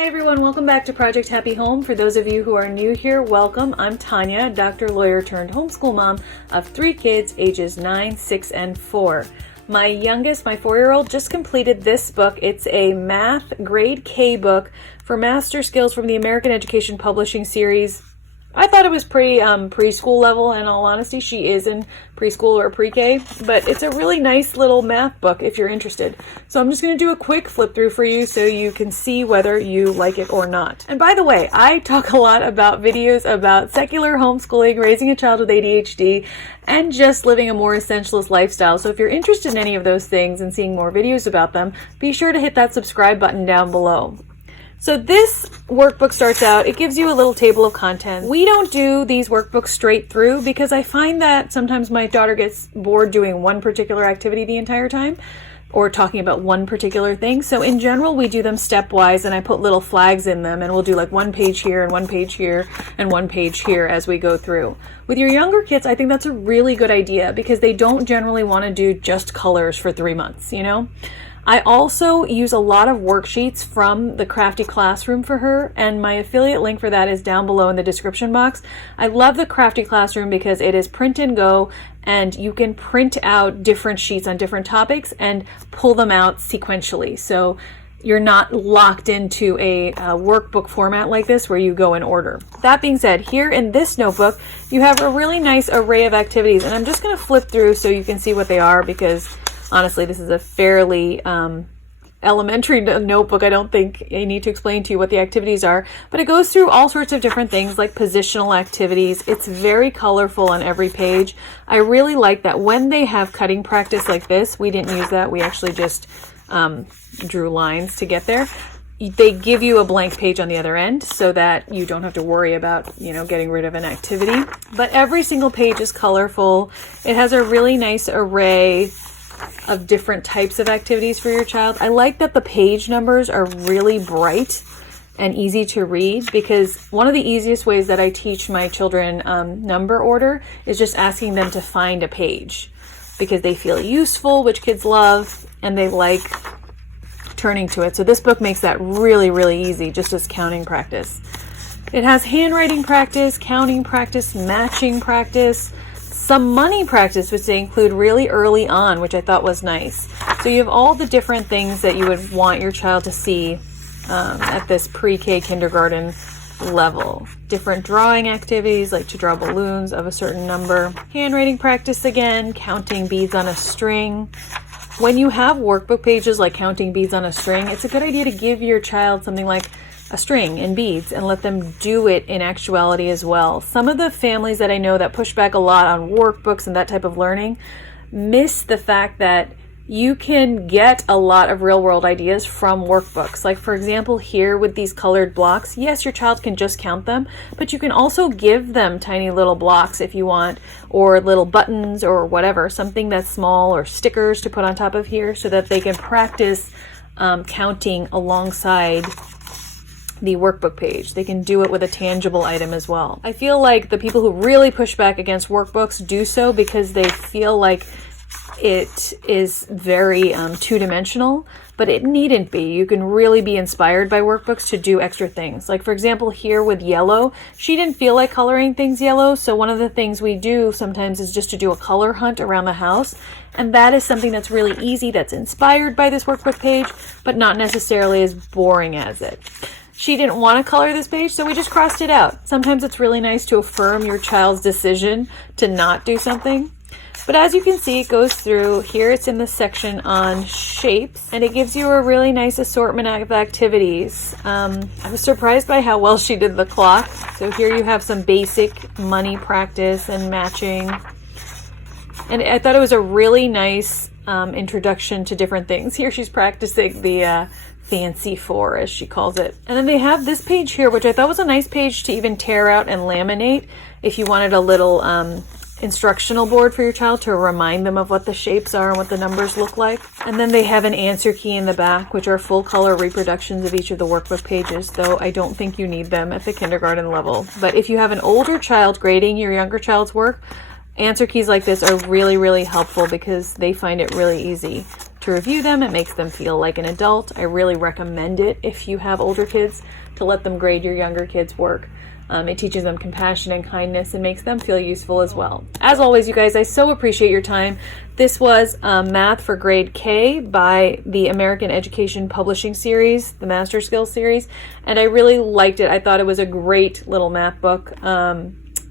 Hi everyone, welcome back to Project Happy Home. For those of you who are new here, welcome. I'm Tanya, doctor, lawyer turned homeschool mom of 3 kids ages 9, 6, and 4. My youngest, my 4-year-old, just completed this book. It's a math grade K book for master skills from the American Education Publishing series. I thought it was pretty preschool level, in all honesty. She is in preschool or pre-K, but it's a really nice little math book if you're interested. So I'm just going to do a quick flip through for you so you can see whether you like it or not. And by the way, I talk a lot about videos about secular homeschooling, raising a child with ADHD, and just living a more essentialist lifestyle. So if you're interested in any of those things and seeing more videos about them, be sure to hit that subscribe button down below. So this workbook starts out, it gives you a little table of contents. We don't do these workbooks straight through because I find that sometimes my daughter gets bored doing one particular activity the entire time or talking about one particular thing. So in general, we do them stepwise, and I put little flags in them, and we'll do like 1 page here and 1 page here and 1 page here as we go through. With your younger kids, I think that's a really good idea because they don't generally want to do just colors for 3 months, you know? I also use a lot of worksheets from the CRAFTY classroom for her, and my affiliate link for that is down below in the description box. I love the CRAFTY classroom because it is print and go, and you can print out different sheets on different topics and pull them out sequentially. So you're not locked into a workbook format like this where you go in order. That being said, here in this notebook, you have a really nice array of activities, and I'm just going to flip through so you can see what they are because honestly, this is a fairly elementary notebook. I don't think I need to explain to you what the activities are, but it goes through all sorts of different things like positional activities. It's very colorful on every page. I really like that when they have cutting practice like this, we didn't use that. We actually just drew lines to get there. They give you a blank page on the other end so that you don't have to worry about, you know, getting rid of an activity. But every single page is colorful. It has a really nice array of different types of activities for your child. I like that the page numbers are really bright and easy to read because one of the easiest ways that I teach my children number order is just asking them to find a page because they feel useful, which kids love, and they like turning to it. So this book makes that really, really easy just as counting practice. It has handwriting practice, counting practice, matching practice, some money practice, which they include really early on, which I thought was nice. So you have all the different things that you would want your child to see at this pre-K kindergarten level. Different drawing activities, like to draw balloons of a certain number. Handwriting practice again, counting beads on a string. When you have workbook pages like counting beads on a string, it's a good idea to give your child something like a string and beads and let them do it in actuality as well. Some of the families that I know that push back a lot on workbooks and that type of learning miss the fact that you can get a lot of real world ideas from workbooks. Like for example, here with these colored blocks, yes, your child can just count them, but you can also give them tiny little blocks if you want, or little buttons or whatever, something that's small, or stickers to put on top of here so that they can practice counting alongside the workbook page. They can do it with a tangible item as well. I feel like the people who really push back against workbooks do so because they feel like it is very two-dimensional, but it needn't be. You can really be inspired by workbooks to do extra things. Like for example, here with yellow, she didn't feel like coloring things yellow, so one of the things we do sometimes is just to do a color hunt around the house, and that is something that's really easy, that's inspired by this workbook page, but not necessarily as boring as it. She didn't want to color this page, so we just crossed it out. Sometimes it's really nice to affirm your child's decision to not do something. But as you can see, it goes through. Here it's in the section on shapes, and it gives you a really nice assortment of activities. I was surprised by how well she did the clock. So here you have some basic money practice and matching. And I thought it was a really nice introduction to different things. Here she's practicing the fancy 4, as she calls it. And then they have this page here, which I thought was a nice page to even tear out and laminate if you wanted a little instructional board for your child to remind them of what the shapes are and what the numbers look like. And then they have an answer key in the back, which are full color reproductions of each of the workbook pages, though I don't think you need them at the kindergarten level. But if you have an older child grading your younger child's work, answer keys like this are really, really helpful because they find it really easy to review them. It makes them feel like an adult. I really recommend it if you have older kids, to let them grade your younger kids' work. It teaches them compassion and kindness and makes them feel useful as well. As always, you guys, I so appreciate your time. This was Math for Grade K by the American Education Publishing Series, the Master Skills series, and I really liked it. I thought it was a great little math book.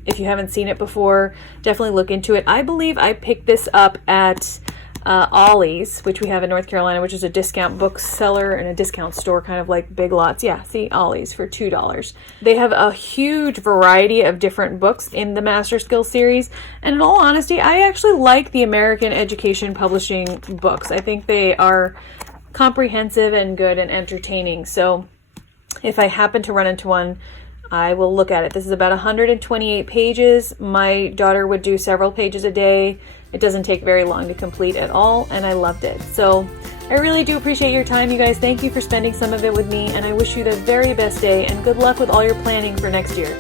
If you haven't seen it before, definitely look into it. I believe I picked this up at Ollie's, which we have in North Carolina, which is a discount bookseller and a discount store, kind of like Big Lots. Yeah, see, Ollie's for $2. They have a huge variety of different books in the Master Skills series, and in all honesty, I actually like the American Education Publishing books. I think they are comprehensive and good and entertaining, so if I happen to run into one, I will look at it. This is about 128 pages. My daughter would do several pages a day. It doesn't take very long to complete at all, and I loved it. So I really do appreciate your time, you guys. Thank you for spending some of it with me, and I wish you the very best day, and good luck with all your planning for next year.